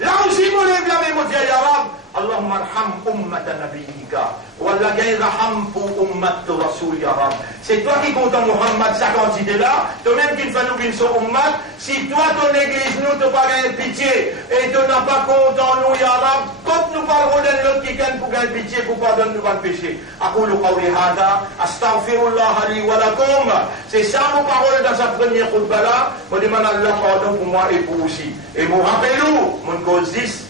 là aussi, mon lève la même, mon Dieu, ya Rab. Allahumma arham ummata nabiyyika. Wallah, gagne raham pour ummat rasoul ya Rab. C'est toi qui comptes en Muhammad sa quantité là, toi-même qui fait nous bin son ummat, si toi ton église nous te pas gagner pitié, et tu n'as pas compte en nous ya Rab, quand nous parlerons d'un autre qui gagne pour gagner pitié, pour pardonner nous pas de péché. Aqulu qawli hada, astaghfirullah li wa lakum. C'est ça mon parole dans sa première khutbah là, je demande Allah pardon pour moi et pour vous aussi. Et moi rappelez-vous, mon cause 10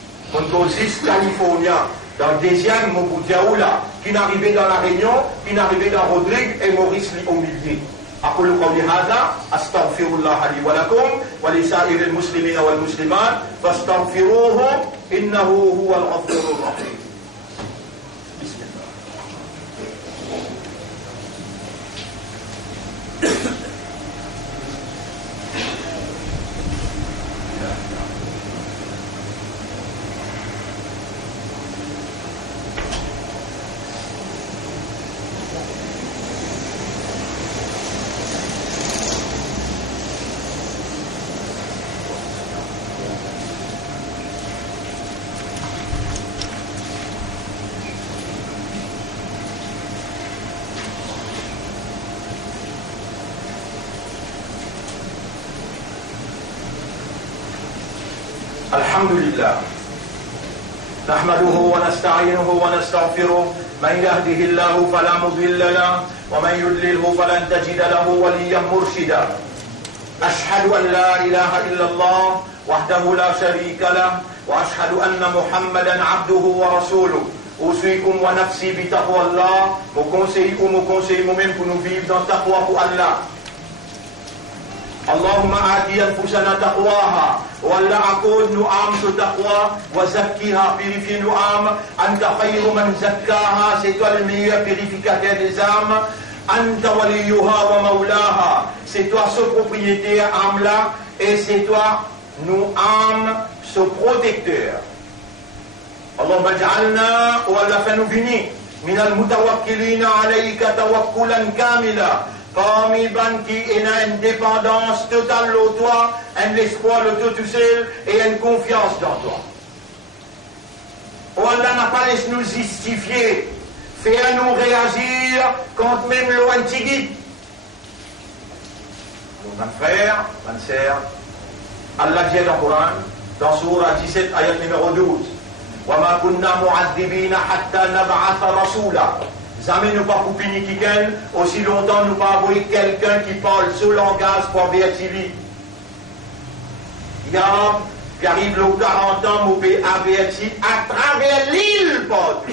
California, dans le deuxième Mobudiaoula, qui n'arrivait dans la Réunion, qui n'arrivait dans Rodrigue et Maurice au milieu. أقول قولي هذا أستغفر الله لي ولكم ولسائر المسلمين والمسلمات فاستغفروه إنه هو الغفور الرحيم. بسم الله. الحمد لله نحمده ونستعينه ونستغفره من يهده الله فلا مضل له ومن يضلله فلن تجد له وليا مرشدا أشهد أن لا إله إلا الله وحده لا شريك له وأشهد أن محمدا عبده ورسوله أوصيكم ونفسي بتقوى الله وكونسيكم même pour nous vivre dans taqwa pour Allah. اللهم آتي أنفسنا تقواها ولا أقول نعم تقوى وزكيها purifie نعم أنت خير من زكاها c'est toi le meilleur purificateur des âmes أنت وليها ومولاها c'est toi ce propriétaire âme là et c'est toi nous âme ce protecteur. اللهم اجعلنا ولا فنبني من المتوكلين عليك توكلا كاملا قامبا qui est une dépendance totale au toi, un espoir le tout seul et une confiance dans toi. Oh Allah n'a pas laissé nous justifier, faire nous réagir quand même loin de Tigit. Mon frère, ma sœur, Allah dit dans le Coran, dans Surah 17, ayat numéro 12, وَمَا كُنَّا مُعَذِّبِينَ حَتَّى نَبْعَثَ رَسُولًا. Jamais nous pas coupé ni quelqu'un, aussi longtemps nous pas envoyé quelqu'un qui parle ce langage pour avertir. Il y a qui arrive aux 40 ans, nous peut avertir à travers l'île, pote.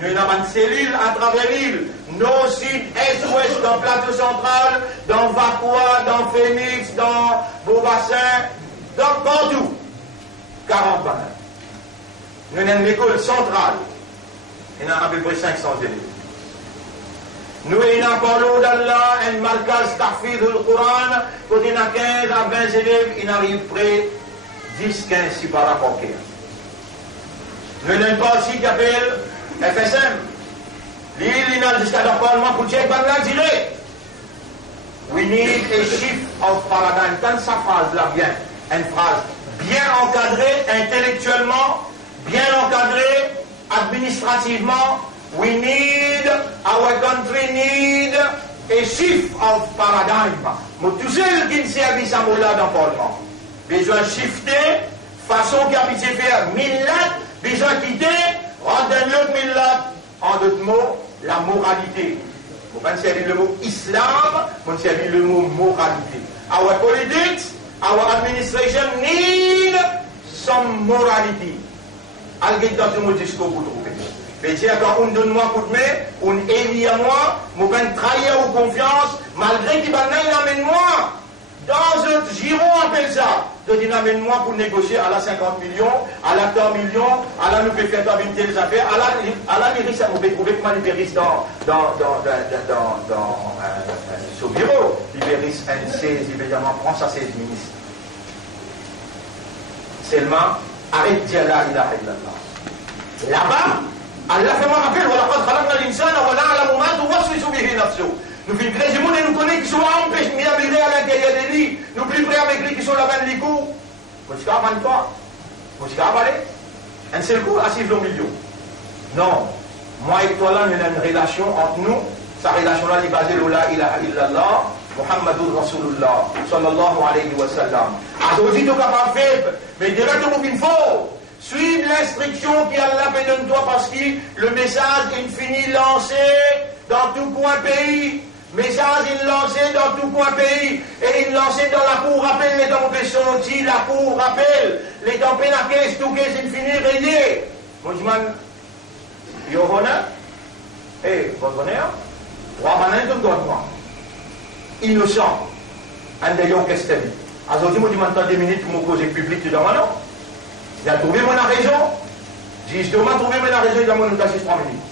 Nous avons une cellule à travers l'île. Nord, sud, est, ouest, dans Plateau Central, dans Vacoua, dans Phoenix, dans Beaubassin, dans partout. 40 bananes. Nous avons une école centrale. Il y a à peu près 500 élèves. Nous, il y a parlé d'Allah, un marquage tahfid du Coran, quand il y a 15 à 20 élèves, il arrive près 10, 15 si par rapport à nous n'avons pas aussi qui appelle FSM. L'île, il y a jusqu'à le Parlement pour check Bangla direct. We need a shift of paradigm. Tant sa phrase là bien, une phrase bien encadrée intellectuellement, bien encadrée administrativement. We need, our country need a shift of paradigm. Mais tout seul qui ne servent à là dans le Parlement. Besoin shifter, façon qui a pu faire millat, besoin quitter, rendre un autre millat. En d'autres mots, la moralité. On va servir le mot islam, on va servir le mot moralité. Our politics, our administration need some morality. Algérie dans ce mot jusqu'au bout. Mais si quand on donne moi un coup de main, on élit à moi, on va trahir ou confiance, malgré qu'il va amène moi. Dans un giron, on appelle ça. Donc il amène moi pour négocier à la 50 millions, à la 100 millions, à la nous fait faire une telle affaire, à la mairie, ça vous pouvez trouver comment libéris dans ce bureau. Libéris un 16, évidemment, prend ça 16 ministres. Seulement, arrête de dire la ilaha illallah. Là-bas, Allah fait moi rappel, وَلَقَدْ خَلَقْنَا الْإِنسَانَ وَنَعْلَمُ مَا تُوَسْوِسُ بِهِ نَفْسُهُ. Nous filons très monde et nous connaissons qui sont empêchés de m'y à l'intérieur des lits. Nous plus près avec lui qui sont là-bas les coups. Vous êtes capable de toi. Vous êtes capable d'aller. Un seul coup, assis au milieu. Non. Moi et toi là, nous avons une relation entre nous. Sa relation là, elle est basée sur la ilaha illallah, Muhammadur Rasulullah, sallallahu alayhi wa sallam. Alors, si tu es capable de faire, mais directement qu'il faut, suivre l'instruction qui Allah donne toi parce que le message est fini lancé dans tout coin pays. Message il lancé dans tout coin pays. Et il lancé dans la cour, rappelle les dents de la cour, rappelle les dents la caisse, tout caisse, il finit rayé. Moi je m'en. Yo honneur. Eh, votre honneur. Trois manins de moi. Innocent. Un des yon qu'est-ce que dit. Alors je me demande 2 minutes pour me poser public dans ma nom. Il a trouvé mon raison. J'ai justement trouvé mon raison dans mon notation 3 minutes.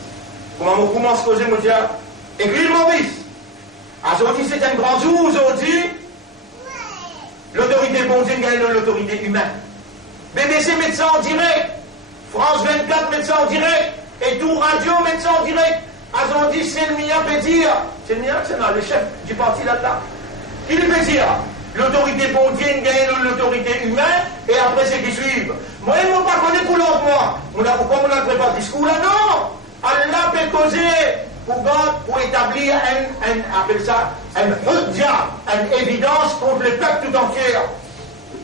Comment on commence à causer, je me dis, écris le Maurice. Aujourd'hui, c'est un grand jour. Aujourd'hui, l'autorité bon Dieu gagne l'autorité humaine. BBC met ça en direct. France 24 met ça en direct. Et tout radio met ça en direct. Aujourd'hui, c'est le mien peut dire. C'est le mien, c'est le chef du parti là-dedans. Qui peut dire l'autorité bon Dieu gagne l'autorité humaine. Et après, c'est qui suivent. Moi, ils ne m'ont pas connu pour l'autre, moi. Pourquoi on a préparé le discours là? Non! Allah peut causer pour établir appelle ça, une hujja, une évidence contre le peuple tout entier.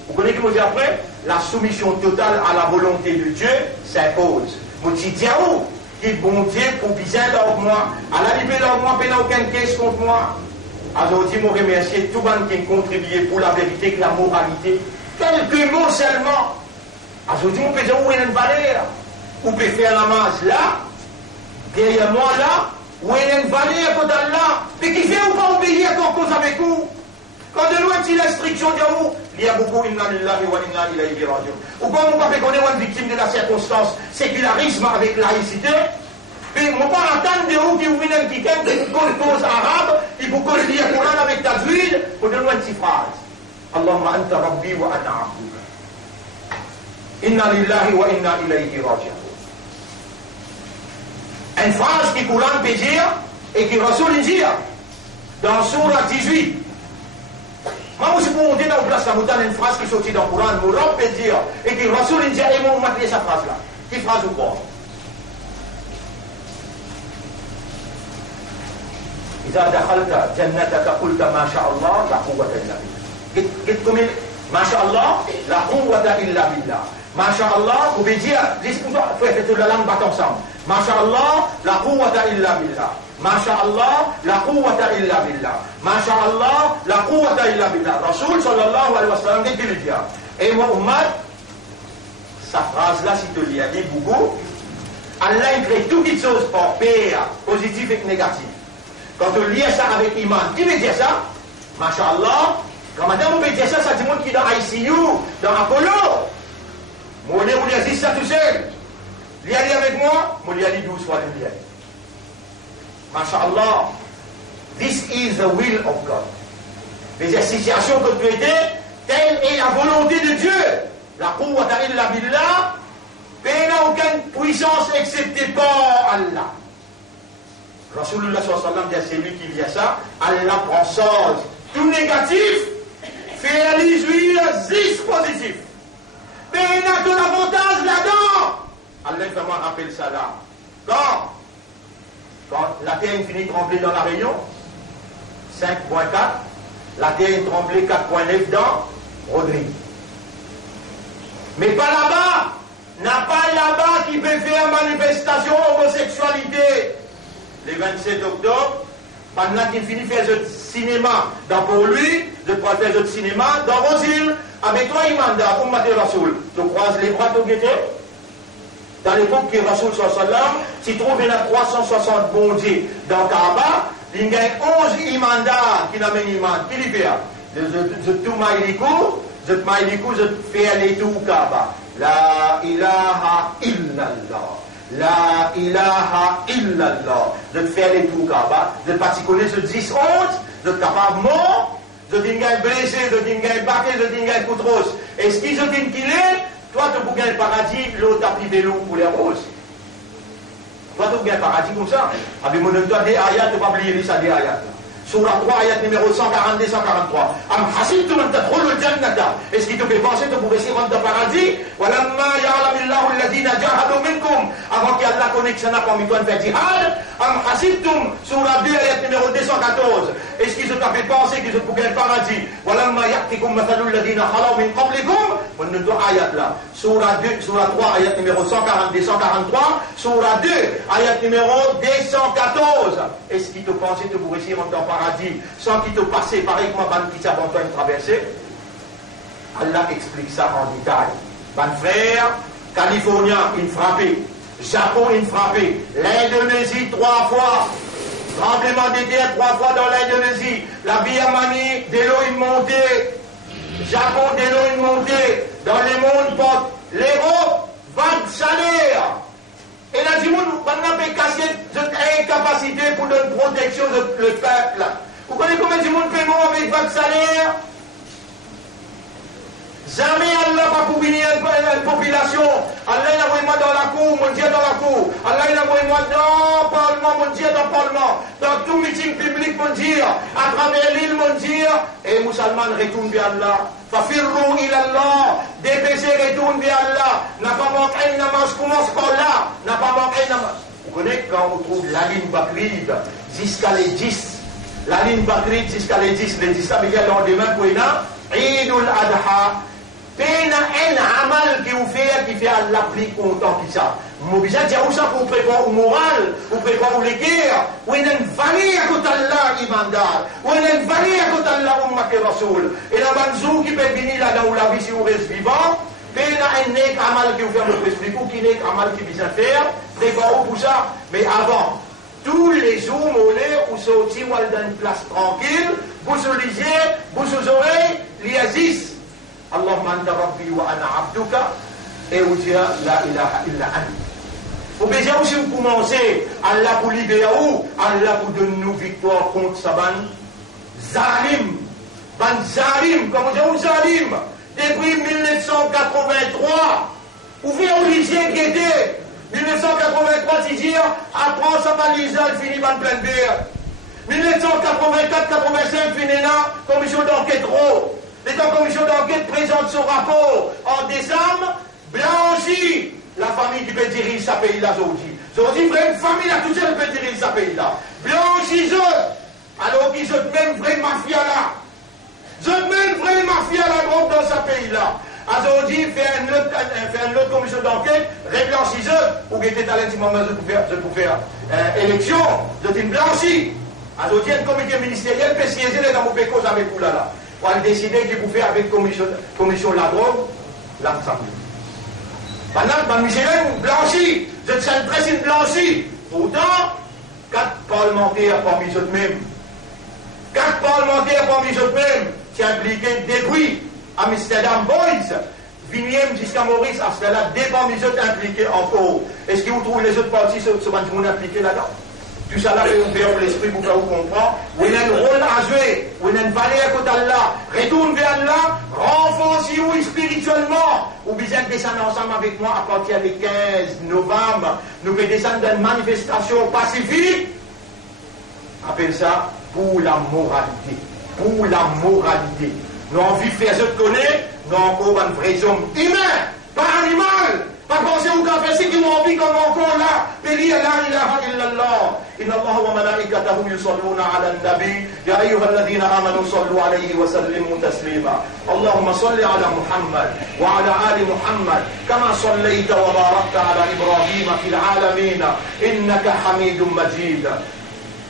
Vous connaissez ce que je dis après? La soumission totale à la volonté de Dieu s'impose. Je dis, diaou, qui est bon Dieu pour piser dans moi. À la limite, dans moi, il n'y a aucun caisse contre moi. Aujourd'hui, je remercie tout le monde qui a contribué pour la vérité et la moralité. Quelques mots seulement. Aujourd'hui, on peut dire où il y a une valeur. On peut faire la masse là, derrière moi là, où il y a une valeur à côté de là. Mais qui fait ou pas obéir à cause avec vous? Quand de loin, il y a l'instruction de vous, il y a beaucoup inna lillahi wa inna ilayhi raji'un. Ou quand on peut connaître une victime de la circonstance, sécularisme avec laïcité, mais on peut attendre de vous qui vous viennent qui cause arabe, il faut que je dise le Coran avec ta huile, pour donner une petite phrase. Allahumma anta rabbi wa ana abduka. Inna lillahi wa inna ilayhi raji'un. Une phrase qui Coran peut dire et qui Rasoul dit dans Surah 18. Moi, je peux monter dans la place, une phrase qui sortit dans le Coran, mon Rab peut dire et qui Rasoul dit et moi, je sa phrase là. Qui phrase ou quoi? إذا دخلت جنتك قلت ما شاء الله لا قوة إلا بالله. قلت comme ما شاء الله لا قوة إلا بالله. ما شاء الله, vous pouvez dire, faites toute la langue battre ensemble. ما شاء الله لا قوة إلا بالله. ما شاء الله لا قوة إلا بالله. ما شاء الله لا قوة إلا بالله. Rasoul sallallahu alayhi wa sallam dit qu'il dit. Et moi, Oumad, sa phrase là, si tu lis, elle dit beaucoup. Allah crée toutes les choses par paix, positif et négatif. Quand on lit ça avec iman, qui veut dire ça? Masha'Allah. Quand madame on peut dire ça, ça dit moi qui est dans ICU, dans Apollo. Moi, on est dit ça tout seul. L'y aller avec moi, moi, l'y aller 12 fois le bien. Masha'Allah. This is the will of God. Les situations que tu étais, telle est la volonté de Dieu. La quwwata illa billah, mais n'a aucune puissance excepté par Allah. Rasulullah sallallahu alayhi wa sallam dit à celui qui vit à ça, Allah prend sort tout négatif, fait lui 10 positif. Mais il y a de l'avantage là-dedans. Allah vraiment rappelle ça là. Quand la terre finit de trembler dans la Réunion, 5.4, la terre est tremblée 4.9 dans Rodrigue. Mais pas là-bas, n'a pas là-bas qui peut faire manifestation homosexualité. Le 27 octobre, pendant qu'il finit de faire le cinéma dans pour lui, de pouvoir faire le cinéma dans vos îles, avec toi, il manda, comme Maté Rasoul, tu croises les bras, tu guettes. Dans l'époque que Rasoul sallam, tu trouves il y a 360 bondis dans Kaaba, il y a 11 imandats qui n'amènent iman. Qui lui fait? Je tout maïlikou, je fais les tout Kaaba. La ilaha illallah. La ilaha illallah. De te faire les tout Kaaba, de particulier ce 10-11, de te capable mort, de t'ingayer blessé, de t'ingayer batté, de t'ingayer coutros. Et ce qui se dit qu'il est, toi tu peux gagner le paradis, l'autre a privé l'eau pour les roses. Toi tu peux gagner le paradis comme ça. Avec mon toi des ayats, tu ne peux pas oublier ça des ayats. Surah 3, ayat numéro 142-143. Am hasibtum an tadkhulul jannata. Est-ce qu'il te fait penser que vous pourrez rentrer dans le paradis? Walamma ya'lamillahu alladhina jahadu minkum. Avant qu'Allah connaisse qu'il y en a parmi toi de faire jihad. Am hasibtum, Surah 2, ayat numéro 214. Est-ce qu'ils te fait penser qu'ils pourraient le paradis? Walamma ya'tikum mathalul ladhina khalaw min qablikum. On ne doit ayat là. Surah 2, Surah 3, ayat numéro 142-143. Surah 2, ayat numéro 214. Est-ce qu'il te pensait que vous pourrez rentrer dans le paradis sans qu'il te passe pareil comme un qui s'abandonne à une traversée? Allah explique ça en détail. Mon frère, Californien, il frappé. Japon, il frappé. L'Indonésie, 3 fois. Tremblement de terre, 3 fois dans l'Indonésie. La Birmanie, de l'eau, il montait. Japon, de l'eau, il montait. Dans le monde, l'Europe, vague chaleur. Et là, du monde, maintenant, peut casser cette incapacité pour donner protection le peuple. Vous connaissez combien de monde peut mourir avec vague salaire? Jamais Allah va pour bénir une population. Allah il a envoyé moi dans la cour, mon Dieu dans la cour. Allah il a envoyé moi dans le parlement, mon Dieu dans le parlement. Dans tout meeting public, mon Dieu. À travers l'île, mon Dieu. Et les musulmans retournent vers Allah. Fafirru ilallah. Dépêchez, retournent vers Allah. N'a pas manqué une namaz, commence par là. N'a pas manqué une namaz. Vous connaissez quand on trouve la ligne Bakride jusqu'à les 10. La ligne Bakride jusqu'à les 10. Les 10, ça veut dire le lendemain pour une Eidul Adha. Pena un amal qui vous fait Allah plus content que ça. Vous avez dit ça pour préparer au moral, pour préparer les guerres. Vous avez une valeur à côté d'Allah, Imandar. Vous avez une valeur à côté d'Allah, Umma Rasoul. Et la banzou qui peut venir là où la vie si vous restez vivant. Pena un amal qui vous fait le expliquer, ou qui n'est qu'un amal qui vient faire. Préparez pour ça. Mais avant, tous les jours, vous sortez dans une place tranquille, vous sous les yeux, vous sous les oreilles, l'Iazis. Allahumma anta rabbi wa ana abduka et vous dire la ilaha illa anta. Vous pouvez aussi vous commencer Allah pour libérer ou Allah pour donner nous victoire contre Saban Zalim. Ban Zalim, comment dire Zalim? Depuis 1983, vous pouvez obliger guetter. 1983, c'est dire après ça va l'Israël finit par plein de bière. 1984-85 finit là, commission d'enquête gros. L'État commission d'enquête présente son rapport en décembre, blanchi la famille qui peut diriger ce pays-là aujourd'hui. Aujourd'hui, vraie famille là, tout seul peut diriger ce pays-là. Blanchi alors qu'ils ont même vraie mafia là. Ils ont même vraie mafia là dans ce pays-là. Aujourd'hui, faire une autre commission d'enquête, reblanchis ou qui était à l'intimement pour faire élection, de une blanchi. Aujourd'hui, un comité ministériel peut siéger dans mon pécos avec vous là. On a décidé qu'il pouvait faire avec commission la drogue, l'ensemble. Pendant que M. blanchi, je te sens très blanchi. Pourtant, 4 parlementaires parmi eux mêmes. 4 parlementaires parmi eux mêmes qui impliquaient depuis Amsterdam Boys, Vignem jusqu'à Maurice, à cela, des parmi eux impliqués encore. Est-ce que vous trouvez les autres partis se sont impliqués là-dedans? Tout ça là fait ouvrir l'esprit pour faire vous comprendre. Vous avez un rôle à jouer. Vous avez une valeur à côté d'Allah. Retourne vers Allah. Renforcez-vous spirituellement. Vous besoin de descendre ensemble avec moi à partir du 15 novembre. Nous pouvons descendre dans une manifestation pacifique. Appelle ça pour la moralité. Pour la moralité. Nous avons envie de faire ce que connaît. Nous avons encore un vrai homme humain, pas animal. Pas penser au café, c'est qui m'ont envie comme encore là. Péri la ilaha illallah. Inna Allah wa malaikatahu yusalluna ala nabi. Ya ayyuha alladhina amanu sallu alayhi wa sallimu taslima. Allahumma salli ala Muhammad wa ala ali Muhammad. Kama sallayta wa barakta ala Ibrahim fil alamin. Innaka hamidun majid.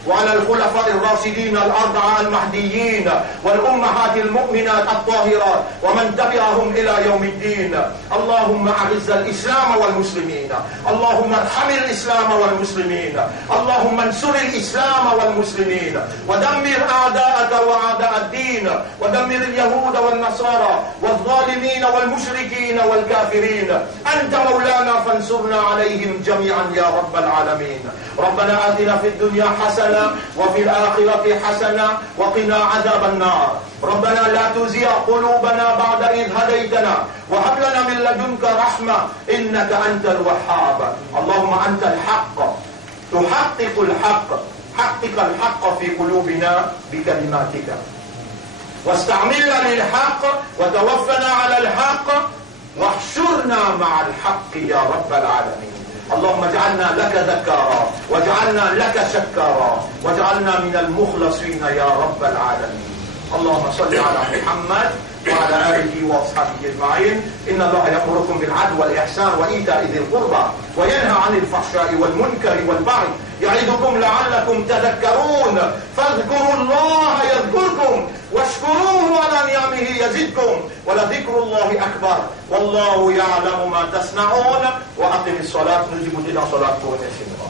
وعلى الخلفاء الراشدين الأربعة المهديين والأمهات المؤمنات الطاهرات ومن تبعهم إلى يوم الدين. اللهم أعز الإسلام والمسلمين. اللهم ارحم الإسلام والمسلمين. اللهم انصر الإسلام والمسلمين ودمر أعداءك وأعداء الدين ودمر اليهود والنصارى والظالمين والمشركين والكافرين. أنت مولانا فانصرنا عليهم جميعا يا رب العالمين. ربنا آتنا في الدنيا حسنة وفي الآخرة حسنة وقنا عذاب النار. ربنا لا تزغ قلوبنا بعد إذ هديتنا وهب لنا من لدنك رحمة إنك أنت الوهاب. اللهم أنت الحق تحقق الحق حقق الحق في قلوبنا بكلماتك، واستعملنا للحق، وتوفنا على الحق، واحشرنا مع الحق يا رب العالمين. اللهم اجعلنا لك ذكارا، واجعلنا لك شكارا، واجعلنا من المخلصين يا رب العالمين. اللهم صل على محمد وعلى آله وأصحابه أجمعين. إن الله يأمركم بالعدل والإحسان وإيتاء ذي القربى وينهى عن الفحشاء والمنكر والبغي يعظكم لعلكم تذكرون. فاذكروا الله يذكركم واشكروه على نعمه يزدكم ولذكر الله أكبر والله يعلم ما تصنعون. وأقم الصلاة نجيب إلى صلاتكم ونسينا.